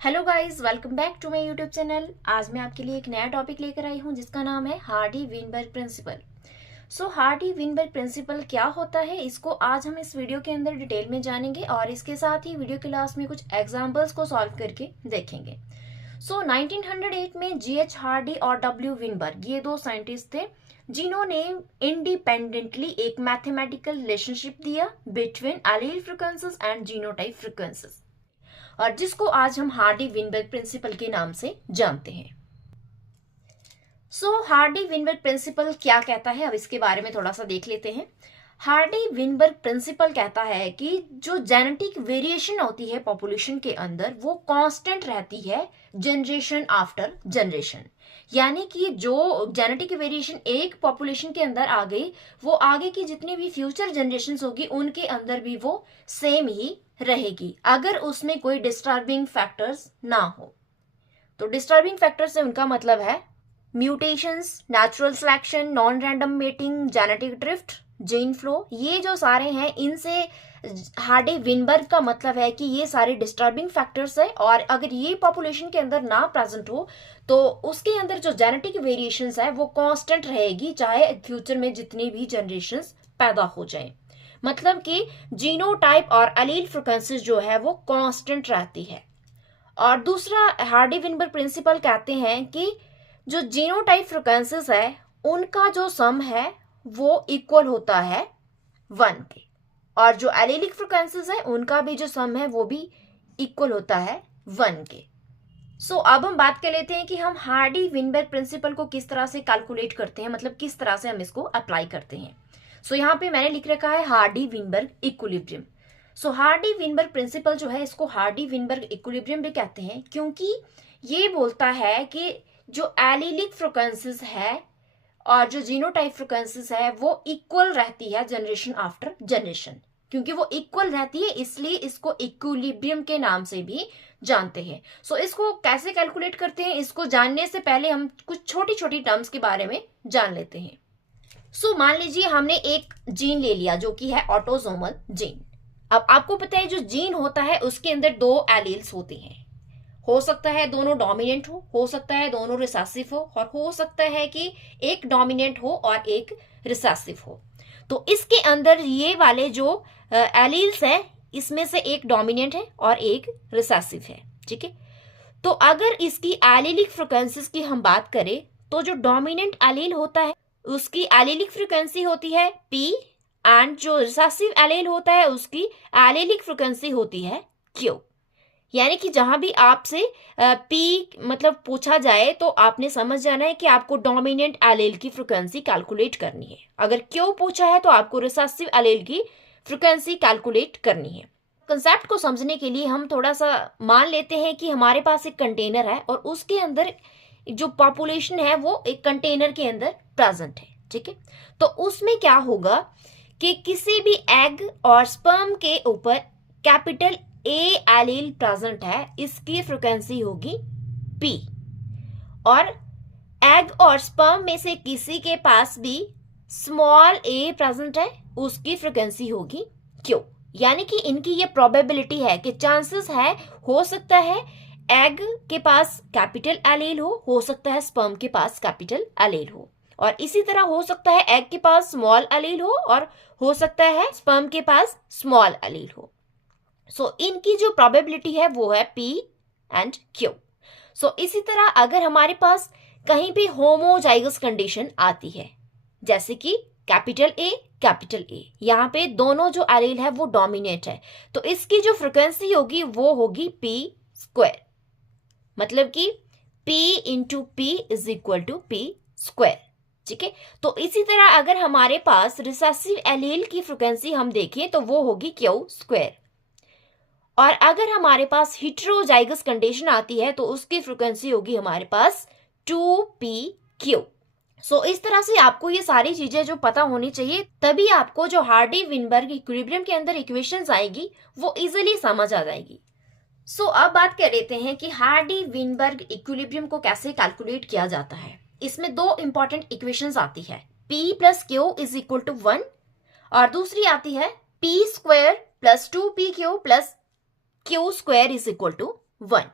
Hello guys, welcome back to my YouTube channel. आज मैं आपके लिए एक नया टॉपिक लेकर आई हूँ जिसका नाम है Hardy Weinberg principal. Hardy Weinberg principal क्या होता है, इसको आज हम इस वीडियो के अंदर डिटेल में जानेंगे और इसके साथ ही वीडियो के लास्ट में कुछ एग्जाम्पल्स को सॉल्व करके देखेंगे। 1908 में G.H. हार्डी और W. विनबर्ग, ये दो साइंटिस्ट थे जिन्होंने इंडिपेंडेंटली एक मैथमेटिकल रिलेशनशिप दिया between allele frequencies and genotype frequencies, और जिसको आज हम हार्डी विनबर्ग प्रिंसिपल के नाम से जानते हैं। हार्डी विनबर्ग प्रिंसिपल क्या कहता है, अब इसके बारे में थोड़ा सा देख लेते हैं। हार्डी विनबर्ग प्रिंसिपल कहता है कि जो जेनेटिक वेरिएशन होती है पॉपुलेशन के अंदर, वो कांस्टेंट रहती है जनरेशन आफ्टर जनरेशन। यानी कि जो जेनेटिक वेरिएशन एक पॉपुलेशन के अंदर आ गई, वो आगे की जितनी भी फ्यूचर जनरेशन होगी उनके अंदर भी वो सेम ही रहेगी, अगर उसमें कोई डिस्टर्बिंग फैक्टर्स ना हो। तो डिस्टर्बिंग फैक्टर्स से उनका मतलब है mutations, natural selection, non random mating, genetic drift, gene flow. ये जो सारे हैं, इनसे हार्डी विनबर्ग का मतलब है कि ये सारे डिस्टर्बिंग फैक्टर्स है, और अगर ये पॉपुलेशन के अंदर ना प्रेजेंट हो तो उसके अंदर जो जेनेटिक वेरिएशंस है वो कांस्टेंट रहेगी, चाहे फ्यूचर में जितनी भी जनरेशंस पैदा हो जाएं। मतलब कि जीनोटाइप और एलील फ्रीक्वेंसीज जो है वो कांस्टेंट रहती है। और दूसरा, हार्डी विनबर्ग प्रिंसिपल कहते हैं कि जो जीनोटाइप फ्रीक्वेंसीज है उनका जो सम है वो इक्वल होता है 1 के, और जो एलीलिक फ्रीक्वेंसीज है उनका भी जो सम है वो भी इक्वल होता है 1 के। अब हम बात कर लेते हैं कि हम हार्डी विनबर्ग प्रिंसिपल को किस तरह से कैलकुलेट करते हैं, मतलब किस तरह से हम इसको अप्लाई करते हैं। यहाँ पे मैंने लिख रखा है Hardy Weinberg equilibrium. Hardy Weinberg principal जो है, इसको हार्डी विनबर्ग इक्विलिब्रियम भी कहते हैं, क्योंकि ये बोलता है कि जो एलीलिक फ्रीक्वेंसीज है और जो जीनोटाइप फ्रीक्वेंसीज है वो इक्वल रहती है जनरेशन आफ्टर जनरेशन। क्योंकि वो इक्वल रहती है इसलिए इसको इक्विलिब्रियम के नाम से भी जानते हैं। इसको कैसे कैलकुलेट करते हैं, इसको जानने से पहले हम कुछ छोटी छोटी टर्म्स के बारे में जान लेते हैं। मान लीजिए हमने एक जीन ले लिया जो कि है ऑटोसोमल जीन। अब आपको पता है जो जीन होता है उसके अंदर दो एलील्स होते हैं। हो सकता है दोनों डोमिनेंट हो सकता है दोनों रिसेसिव और हो सकता है कि एक डोमिनेंट हो और एक रिसेसिव हो। तो इसके अंदर ये वाले जो एलील्स है, इसमें से एक डोमिनेंट है और एक रिसेसिव है, ठीक है। तो अगर इसकी एलीलिक फ्रीक्वेंसीज की हम बात करें तो जो डोमिनेंट एलील होता है उसकी एलीलिक फ्रीक्वेंसी होती है P, एंड जो रिसेसिव एलील होता है उसकी एलीलिक फ्रीक्वेंसी होती है Q। यानी कि जहां भी आपसे P मतलब पूछा जाए तो आपने समझ जाना है कि आपको डोमिनेंट एलील की फ्रीक्वेंसी कैलकुलेट करनी है। अगर Q पूछा है तो आपको रिसेसिव एलील की फ्रीक्वेंसी कैलकुलेट करनी है। कंसेप्ट को समझने के लिए हम थोड़ा सा मान लेते हैं कि हमारे पास एक कंटेनर है और उसके अंदर जो पॉपुलेशन है वो एक कंटेनर के अंदर प्रेजेंट है, ठीक है। तो उसमें क्या होगा कि किसी भी एग और स्पर्म के ऊपर कैपिटल A एलील प्रेजेंट है, इसकी फ्रीक्वेंसी होगी P, और एग और स्पर्म में से किसी के पास भी स्मॉल a प्रेजेंट है, उसकी फ्रीक्वेंसी होगी Q। यानी कि इनकी ये प्रोबेबिलिटी है कि चांसेस है, हो सकता है एग के पास कैपिटल एलील हो सकता है स्पर्म के पास कैपिटल एलील हो, और इसी तरह हो सकता है एग के पास स्मॉल एलील और हो सकता है स्पर्म के पास स्मॉल एलील हो। इनकी जो प्रोबेबिलिटी है वो है P एंड Q। इसी तरह अगर हमारे पास कहीं भी होमोजाइगस कंडीशन आती है, जैसे कि कैपिटल A, यहाँ पे दोनों जो एलील है वो डोमिनेट है, तो इसकी जो फ्रीक्वेंसी होगी वो होगी P²। मतलब कि P into P is equal to P², ठीक है। तो इसी तरह अगर हमारे पास रिसेसिव एलील की फ्रीक्वेंसी हम देखें तो वो होगी Q², और अगर हमारे पास हिट्रोजाइगस कंडीशन आती है तो उसकी फ्रीक्वेंसी होगी हमारे पास 2PQ। इस तरह से आपको ये सारी चीजें जो पता होनी चाहिए, तभी आपको जो हार्डी विनबर्ग इक्विलिब्रियम के अंदर इक्वेशंस आएगी वो इजीली समझ आ जाएगी। अब बात कर लेते हैं कि हार्डी विनबर्ग इक्विलिब्रियम को कैसे कैलकुलेट किया जाता है। इसमें दो इंपॉर्टेंट इक्वेशंस आती है, P plus Q is equal to 1, और दूसरी आती है P² plus 2PQ plus Q² is equal to 1।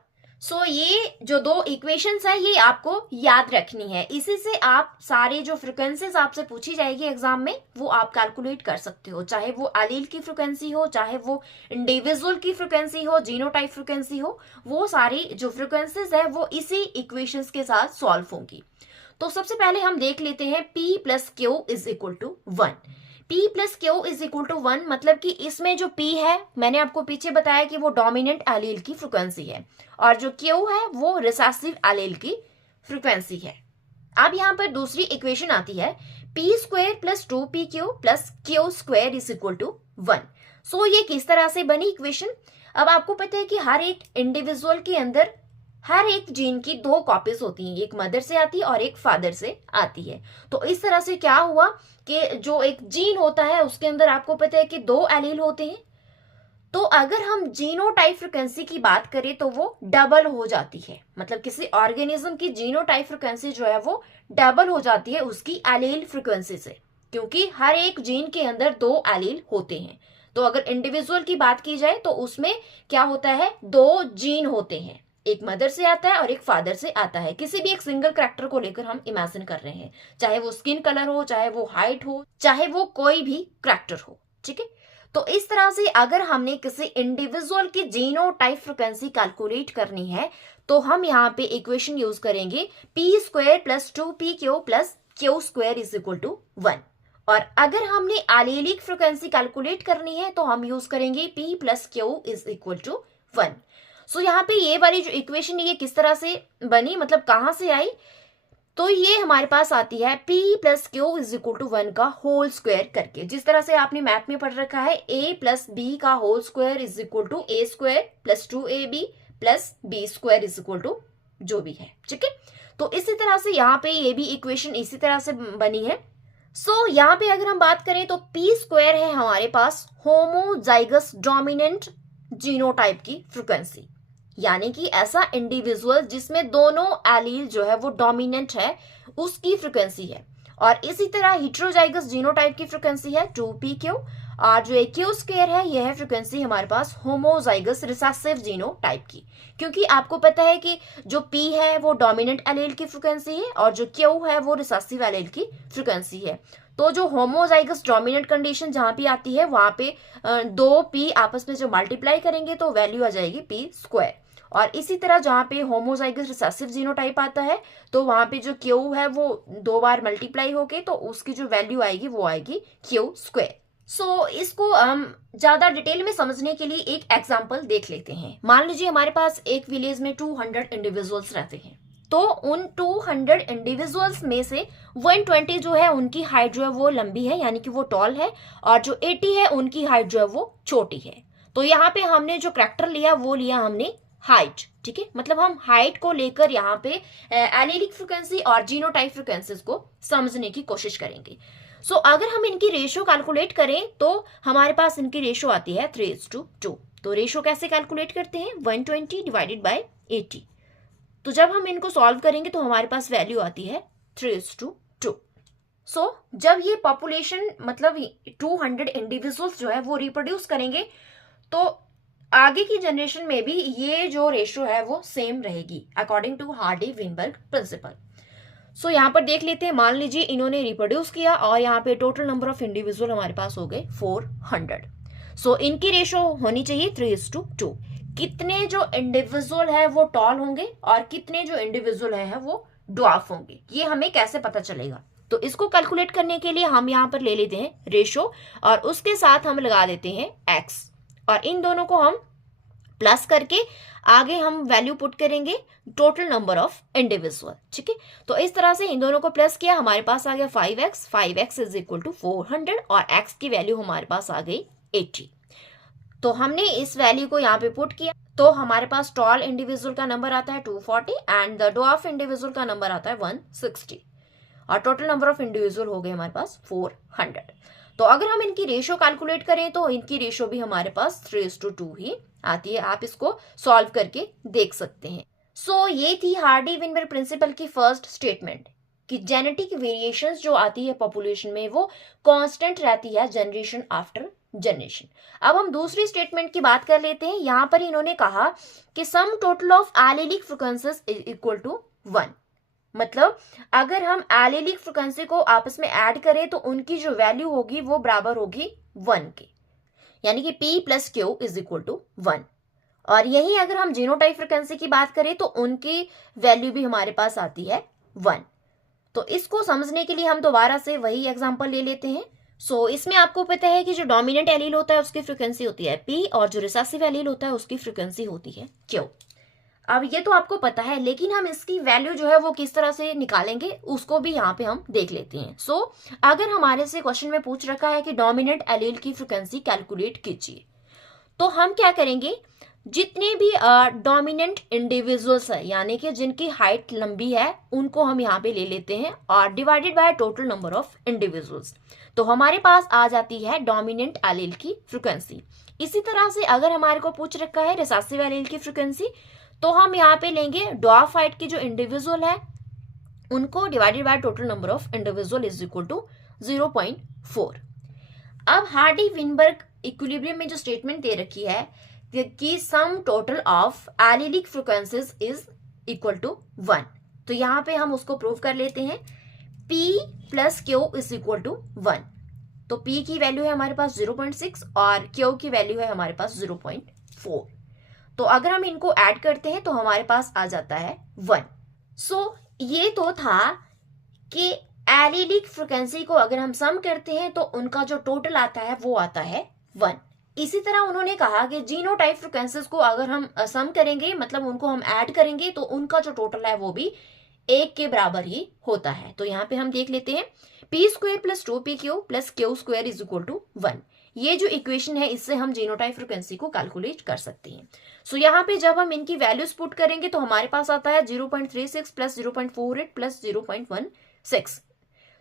So ये जो दो इक्वेशंस है ये आपको याद रखनी है, इसी से आप सारे जो फ्रिक्वेंसीज आपसे पूछी जाएगी एग्जाम में वो आप कैलकुलेट कर सकते हो, चाहे वो एलील की फ्रिक्वेंसी हो, चाहे वो इंडिविजुअल की फ्रिक्वेंसी हो, जीनोटाइप फ्रिक्वेंसी हो, वो सारी जो फ्रिक्वेंसीज है वो इसी इक्वेशंस के साथ सॉल्व होंगी। तो सबसे पहले हम देख लेते हैं P plus Q is equal to 1। P plus Q is equal to 1 मतलब कि इसमें जो P है मैंने आपको पीछे बताया कि वो डोमिनेंट एलील की फ्रिक्वेंसी है और जो Q है वो रिसेसिव एलील की फ्रिक्वेंसी है। अब यहाँ पर दूसरी इक्वेशन आती है P square plus 2PQ plus Q square is equal to 1। So ये किस तरह से बनी इक्वेशन? अब आपको पता है कि हर एक इंडिविजुअल के अंदर हर एक जीन की दो कॉपीज होती हैं, एक मदर से आती है और एक फादर से आती है। तो इस तरह से क्या हुआ कि जो एक जीन होता है उसके अंदर आपको पता है कि दो एलील होते हैं, तो अगर हम जीनोटाइप फ्रिक्वेंसी की बात करें तो वो डबल हो जाती है, मतलब किसी ऑर्गेनिज्म की जीनोटाइप फ्रिक्वेंसी जो है वो डबल हो जाती है उसकी एलील फ्रिक्वेंसी से, क्योंकि हर एक जीन के अंदर दो एलील होते हैं। तो अगर इंडिविजुअल की बात की जाए तो उसमें क्या होता है, दो जीन होते हैं, एक मदर से आता है और एक फादर से आता है। किसी भी एक सिंगल कैरेक्टर को लेकर हम इमेजिन कर रहे हैं, चाहे वो स्किन कलर हो, चाहे वो हाइट हो, चाहे वो कोई भी कैरेक्टर हो, ठीक है। तो इस तरह से अगर हमने किसी इंडिविजुअल की जीनोटाइप फ्रिक्वेंसी कैलकुलेट करनी है तो हम यहाँ पे इक्वेशन यूज करेंगे P square plus 2PQ plus Q square is equal to 1। और अगर हमने एलीलिक फ्रिक्वेंसी कैलकुलेट करनी है तो हम यूज करेंगे P plus Q is equal to 1। So यहाँ पे ये वाली जो इक्वेशन ये किस तरह से बनी, मतलब कहाँ से आई, तो ये हमारे पास आती है P plus Q is equal to 1 का होल स्क्वायर करके। जिस तरह से आपने मैथ में पढ़ रखा है A प्लस बी का whole square is equal to A square plus 2AB plus B square is equal to जो भी है, ठीक है। तो इसी तरह से यहाँ पे ये भी इक्वेशन इसी तरह से बनी है। सो यहाँ पे अगर हम बात करें तो P स्क्वायर है हमारे पास होमोजाइगस डोमिनेंट जीनोटाइप की फ्रिक्वेंसी, यानी कि ऐसा इंडिविजुअल जिसमें दोनों एलील जो है वो डोमिनेंट है उसकी फ्रिक्वेंसी है। और इसी तरह हिट्रोजाइगस जीनोटाइप की फ्रिक्वेंसी है 2PQ और जो Q स्क्वायर है यह है फ्रिक्वेंसी हमारे पास होमोजाइगस रिसेसिव जीनोटाइप की, क्योंकि आपको पता है कि जो P है वो डोमिनेंट एलील की फ्रिक्वेंसी है और जो Q है वो रिसेसिव एलील की फ्रिक्वेंसी है। तो जो होमोजाइगस डोमिनेंट कंडीशन जहां पे आती है वहां पे दो P आपस में जो मल्टीप्लाई करेंगे तो वैल्यू आ जाएगी P स्क्वायर। और इसी तरह जहां पे होमोजाइगस रिसेसिव जीनोटाइप आता है तो वहां पे जो Q है वो दो बार मल्टीप्लाई होके तो उसकी जो वैल्यू आएगी वो आएगी Q स्क्वायर। सो इसको हम ज्यादा डिटेल में समझने के लिए एक एग्जांपल देख लेते हैं। मान लीजिए हमारे पास एक विलेज में 200 इंडिविजुअल्स रहते हैं, तो उन 200 इंडिविजुअल्स में से 120 जो है उनकी हाइट जो है वो लंबी है, यानी कि वो टॉल है, और जो 80 है उनकी हाइट जो है वो छोटी है। तो यहाँ पे हमने जो कैरेक्टर लिया वो लिया हमने हाइट, ठीक है। मतलब हम हाइट को लेकर यहाँ पे एलीलिक फ्रिक्वेंसी और जीनोटाइप फ्रिक्वेंसीज को समझने की कोशिश करेंगे। सो अगर हम इनकी रेशियो कैलकुलेट करें तो हमारे पास इनकी रेशियो आती है 3:2। तो रेशियो कैसे कैलकुलेट करते हैं, 120 डिवाइडेड बाय 80। तो जब हम इनको सॉल्व करेंगे तो हमारे पास वैल्यू आती है 3:2। सो जब ये पॉपुलेशन मतलब 200 इंडिविजुअल्स जो है वो रिप्रोड्यूस करेंगे तो आगे की जनरेशन में भी ये जो रेशियो है वो सेम रहेगी according to Hardy Weinberg principle. So यहाँ पर देख लेते हैं, मान लीजिए इन्होंने रिप्रोड्यूस किया और यहाँ पे टोटल नंबर ऑफ इंडिविजुअल हमारे पास हो गए 400। सो इनकी रेशियो होनी चाहिए 3:2। कितने जो इंडिविजुअल है वो टॉल होंगे और कितने जो इंडिविजुअल है वो ड्वार्फ होंगे, ये हमें कैसे पता चलेगा? तो इसको कैलकुलेट करने के लिए हम यहाँ पर ले लेते हैं रेशियो और उसके साथ हम लगा देते हैं x, और इन दोनों को हम प्लस करके आगे हम वैल्यू पुट करेंगे टोटल नंबर ऑफ इंडिविजुअल, ठीक है। तो इस तरह से इन दोनों को प्लस किया, हमारे पास आ गया 5x इज इक्वल टू 400 और x की वैल्यू हमारे पास आ गई 80। तो हमने इस वैल्यू को यहाँ पे पुट किया तो हमारे पास टॉल इंडिविजुअल का नंबर आता है 240 एंड द ड्वार्फ इंडिविजुअल का नंबर आता है 160 और टोटल नंबर ऑफ इंडिविजुअल हो गए हमारे पास 400। तो अगर हम इनकी रेशियो कैलकुलेट करें तो इनकी रेशियो भी हमारे पास 3:2 ही आती है। आप इसको सॉल्व करके देख सकते हैं। सो ये थी हार्डी विनबर्ग प्रिंसिपल की फर्स्ट स्टेटमेंट कि जेनेटिक वेरिएशंस जो आती है पॉपुलेशन में वो कांस्टेंट रहती है जनरेशन आफ्टर जनरेशन। अब हम दूसरी स्टेटमेंट की बात कर लेते हैं। यहां पर इन्होंने कहा कि sum total of allelic frequencies is equal to 1। मतलब अगर हम एलेलिक फ्रीक्वेंसी को आपस में ऐड करें तो उनकी जो वैल्यू होगी वो बराबर होगी 1 के, यानी कि P plus Q is equal to 1। और यही अगर हम जीनोटाइप फ्रीक्वेंसी की बात करें तो उनकी वैल्यू भी हमारे पास आती है 1। तो इसको समझने के लिए हम दोबारा से वही एग्जांपल ले लेते हैं। इसमें आपको पता है कि जो डोमिनेंट एलील होता है उसकी फ्रीक्वेंसी होती है P और जो रिसेसिव एलील होता है उसकी फ्रीक्वेंसी होती है Q। अब ये तो आपको पता है, लेकिन हम इसकी वैल्यू जो है वो किस तरह से निकालेंगे उसको भी यहाँ पे हम देख लेते हैं। अगर हमारे से क्वेश्चन में पूछ रखा है कि डोमिनेंट एलील की फ्रीक्वेंसी कैलकुलेट कीजिए, तो हम क्या करेंगे, जितने भी डोमिनेंट इंडिविजुअल्स है यानी कि जिनकी हाइट लंबी है उनको हम यहाँ पे ले लेते हैं और divided by total number of individuals, तो हमारे पास आ जाती है डोमिनेंट एलील की फ्रीक्वेंसी। इसी तरह से अगर हमारे को पूछ रखा है रिसेसिव एलील की फ्रीक्वेंसी, तो हम यहाँ पे लेंगे डॉर्फ हाइट की जो इंडिविजुअल है उनको divided by total number of individual is equal to 0.4। अब हार्डी विनबर्ग इक्विलिब्रियम में जो स्टेटमेंट दे रखी है कि sum total of allelic frequencies is equal to 1, तो यहाँ पे हम उसको प्रूव कर लेते हैं। P plus Q is equal to 1, तो P की वैल्यू है हमारे पास 0.6 और Q की वैल्यू है हमारे पास 0.4। तो अगर हम इनको ऐड करते हैं तो हमारे पास आ जाता है 1। ये तो था कि एलिलिक फ्रीक्वेंसी को अगर हम सम करते हैं तो उनका जो टोटल आता है वो आता है 1। इसी तरह उन्होंने कहा कि जीनोटाइप फ्रीक्वेंसीज को अगर हम सम करेंगे, मतलब उनको हम ऐड करेंगे, तो उनका जो टोटल है वो भी 1 के बराबर ही होता है। तो यहाँ पे हम देख लेते हैं P² plus 2PQ plus Q² is equal to 1। ये जो इक्वेशन है इससे हम जीनोटाइप फ्रीक्वेंसी को कैलकुलेट कर सकते हैं। यहाँ पे जब हम इनकी वैल्यूज पुट करेंगे तो हमारे पास आता है 0.36 प्लस 0.48 प्लस 0.16।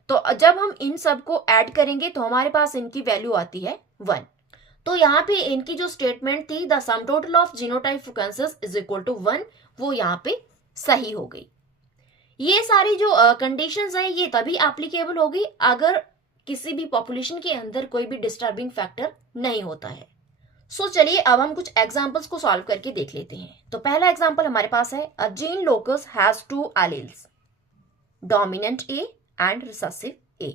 तो जब हम इन सबको ऐड करेंगे तो हमारे पास इनकी वैल्यू आती है 1। तो यहाँ पे इनकी जो स्टेटमेंट थी the sum total of genotype frequencies is equal to 1, वो यहाँ पे सही हो गई। ये सारी जो कंडीशंस है ये तभी एप्लीकेबल होगी अगर किसी भी पॉपुलेशन के अंदर कोई भी डिस्टर्बिंग फैक्टर नहीं होता है। चलिए अब हम कुछ एग्जांपल्स को सॉल्व करके देख लेते हैं। तो पहला एग्जांपल हमारे पास है a gene locus has 2 alleles, dominant A and recessive A।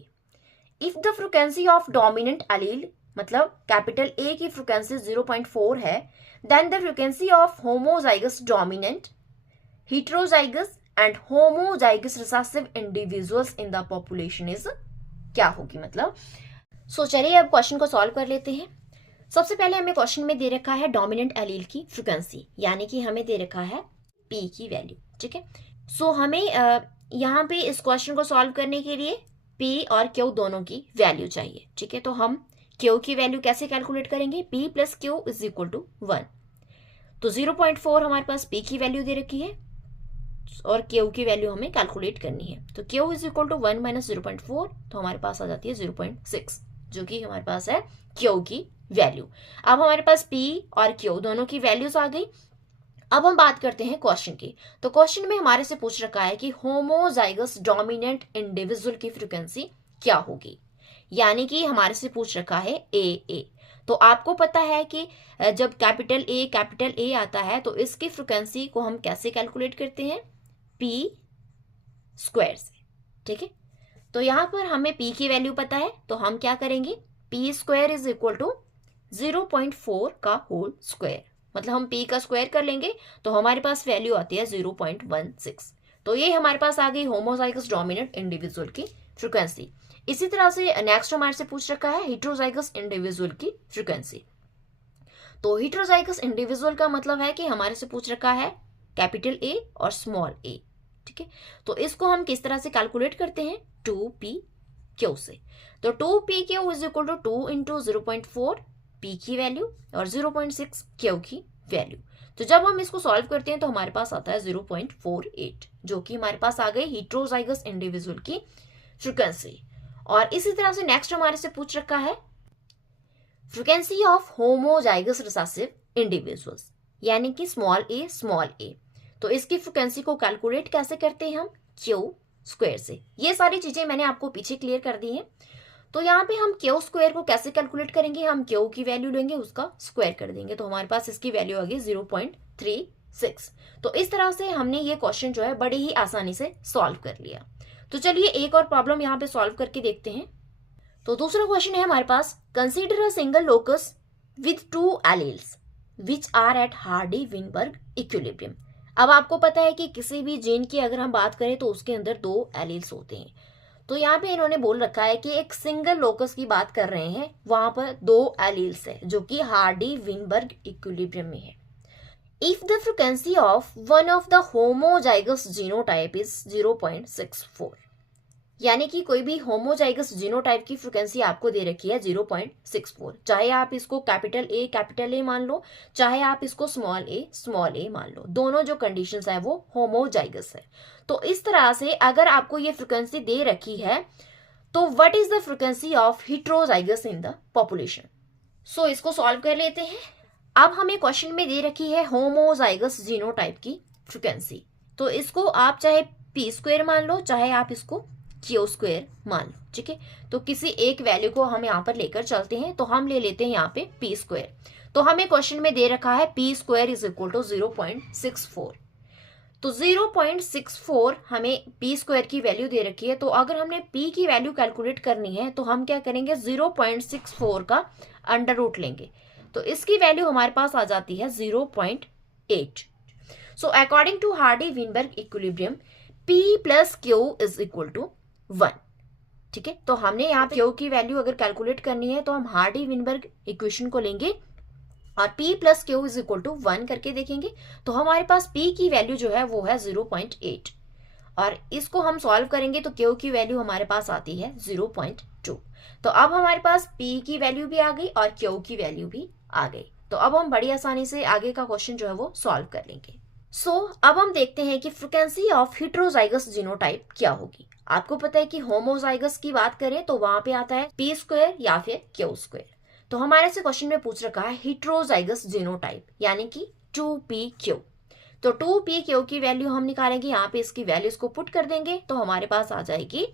If the frequency of dominant allele मतलब कैपिटल A की फ्रीक्वेंसी 0.4 है, then the frequency of homozygous dominant, heterozygous and homozygous recessive individuals in the population is क्या होगी। मतलब चलिए अब question को solve कर लेते हैं। सबसे पहले हमें क्वेश्चन में दे रखा है डोमिनेंट एलील की फ्रीक्वेंसी, यानी कि हमें दे रखा है P की वैल्यू। ठीक है, हमें यहाँ पे इस क्वेश्चन को सॉल्व करने के लिए P और Q दोनों की वैल्यू चाहिए। ठीक है, तो हम Q की वैल्यू कैसे कैलकुलेट करेंगे, P plus Q is equal to 1। तो 0.4 हमारे पास P की वैल्यू दे रखी है और Q की वैल्यू हमें कैलकुलेट करनी है। तो Q is equal to 1 minus 0.4, तो हमारे पास आ जाती है 0.6, जो कि हमारे पास है Q की वैल्यू। अब हमारे पास P और Q दोनों की वैल्यूज आ गई। अब हम बात करते हैं क्वेश्चन की। तो क्वेश्चन में हमारे से पूछ रखा है कि होमोजाइगस डोमिनेंट इंडिविजुअल की फ्रीक्वेंसी क्या होगी, यानी कि हमारे से पूछ रखा है AA। तो आपको पता है कि जब कैपिटल A आता है तो इसकी फ्रीक्वेंसी को हम कैसे कैलकुलेट करते हैं, P² से। ठीक है, तो यहाँ पर हमें P की वैल्यू पता है, तो हम क्या करेंगे, P² इज इक्वल टू 0.4 का होल स्क्वायर, मतलब हम P का स्क्वायर कर लेंगे तो हमारे पास वैल्यू आती है 0.16। तो ये हमारे पास आ गई होमोजाइगस डोमिनेंट इंडिविजुअल की फ्रीक्वेंसी। इसी तरह से नेक्स्ट हमारे से पूछ रखा है हेटेरोजाइगस इंडिविजुअल की फ्रीक्वेंसी। तो हेटेरोजाइगस इंडिविजुअल का मतलब है कि हमारे से पूछ रखा है कैपिटल A और स्मॉल a। ठीक है, तो इसको हम किस तरह से कैलकुलेट करते हैं, 2PQ से। तो 2PQ is equal to 2 into 0.4 P की वैल्यू और 0.6 Q की वैल्यू। तो जब हम इसको सॉल्व करते हैं तो हमारे पास आता है 0.48, जो कि हमारे पास आ गई हेटेरोजाइगस इंडिविजुअल की फ्रीक्वेंसी। और इसी तरह से नेक्स्ट हमारे से पूछ रखा है frequency of homozygous recessive individuals, यानी कि स्मॉल a। तो इसकी फ्रीक्वेंसी को कैलकुलेट कैसे करते हैं हम, Q² से। ये सारी चीजें मैंने आपको पीछे क्लियर कर दी हैं। तो यहाँ पे हम क्यू स्क्वायर को कैसे कैलकुलेट करेंगे, हम क्यू की वैल्यू लेंगे, उसका स्क्वायर कर देंगे, तो हमारे पास इसकी वैल्यू आ गई 0.36। तो इस तरह से हमने ये क्वेश्चन जो है बड़े ही आसानी से सॉल्व कर लिया। तो चलिए एक और प्रॉब्लम यहाँ पे सॉल्व करके देखते हैं। तो दूसरा क्वेश्चन है हमारे पास, consider a single locus with 2 alleles which are at Hardy Weinberg equilibrium. अब आपको पता है कि किसी भी जीन की अगर हम बात करें तो उसके अंदर 2 एलील्स होते हैं। तो यहाँ पे इन्होंने बोल रखा है कि एक सिंगल लोकस की बात कर रहे हैं, वहां पर 2 एलील्स है जो कि हार्डी-विनबर्ग इक्विलिब्रियम में है। If the frequency of one of the homozygous genotype is 0.64, यानी कि कोई भी होमोजाइगस जीनोटाइप की फ्रीक्वेंसी आपको दे रखी है 0.64, चाहे आप इसको कैपिटल ए मान लो, चाहे आप इसको स्मॉल ए मान लो, दोनों जो कंडीशंस है वो होमोजाइगस है। तो इस तरह से अगर आपको ये फ्रीक्वेंसी दे रखी है तो what is the frequency of heterozygous in the population. So इसको सॉल्व कर लेते हैं। अब हमें क्वेश्चन में दे रखी है होमोजाइगस जीनोटाइप की फ्रीक्वेंसी, तो इसको आप चाहे पी स्क्वायर मान लो, चाहे आप इसको क्यू स्क्वायर मान लो, ठीक है। तो किसी एक वैल्यू को हम यहाँ पर लेकर चलते हैं, तो हम ले लेते हैं यहाँ पे पी स्क्वायर। तो हमें क्वेश्चन में दे रखा है P square is equal to 0.64। तो 0.64 हमें पी स्क्वायर की वैल्यू दे रखी है। तो अगर हमने पी की वैल्यू कैलकुलेट करनी है तो हम क्या करेंगे, 0.64 का अंडर रूट लेंगे, तो इसकी वैल्यू हमारे पास आ जाती है 0.8। So according to Hardy Weinberg equilibrium P plus Q is equal to 1, ठीक है। तो हमने यहाँ पे क्यू की वैल्यू अगर कैलकुलेट करनी है तो हम हार्डी-विनबर्ग इक्वेशन को लेंगे और P plus Q is equal to 1 करके देखेंगे, तो हमारे पास P की वैल्यू जो है वो है 0.8 और इसको हम सॉल्व करेंगे तो क्यू की वैल्यू हमारे पास आती है 0.2। तो अब हमारे पास P की वैल्यू भी आ गई और क्यू की वैल्यू भी आ गई। तो अब हम बड़ी आसानी से आगे का क्वेश्चन जो है वो सॉल्व कर लेंगे। अब हम देखते हैं कि फ्रीक्वेंसी ऑफ हेटेरोजाइगस जीनोटाइप क्या होगी। आपको पता है कि होमोजाइगस की बात करें तो वहां पे आता है पी स्क्वायर या फिर क्यू स्क्वायर। तो हमारे से क्वेश्चन में पूछ रखा है हेटेरोजाइगस जीनोटाइप यानी कि 2pq। तो 2pq की वैल्यू हम निकालेंगे, यहाँ पे इसकी वैल्यूज को पुट कर देंगे तो हमारे पास आ जाएगी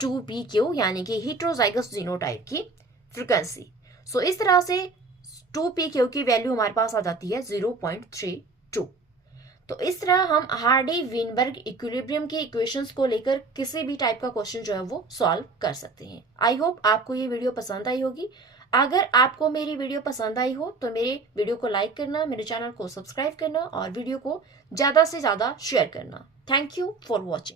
2pq यानी कि हेटेरोजाइगस जीनोटाइप की फ्रीक्वेंसी। इस तरह से 2pq की वैल्यू हमारे पास आ जाती है 0.32। तो इस तरह हम हार्डी-विनबर्ग इक्विलिब्रियम के इक्वेशंस को लेकर किसी भी टाइप का क्वेश्चन जो है वो सॉल्व कर सकते हैं। आई होप आपको ये वीडियो पसंद आई होगी। अगर आपको मेरी वीडियो पसंद आई हो तो मेरे वीडियो को लाइक करना, मेरे चैनल को सब्सक्राइब करना और वीडियो को ज़्यादा से ज़्यादा शेयर करना। Thank you for watching.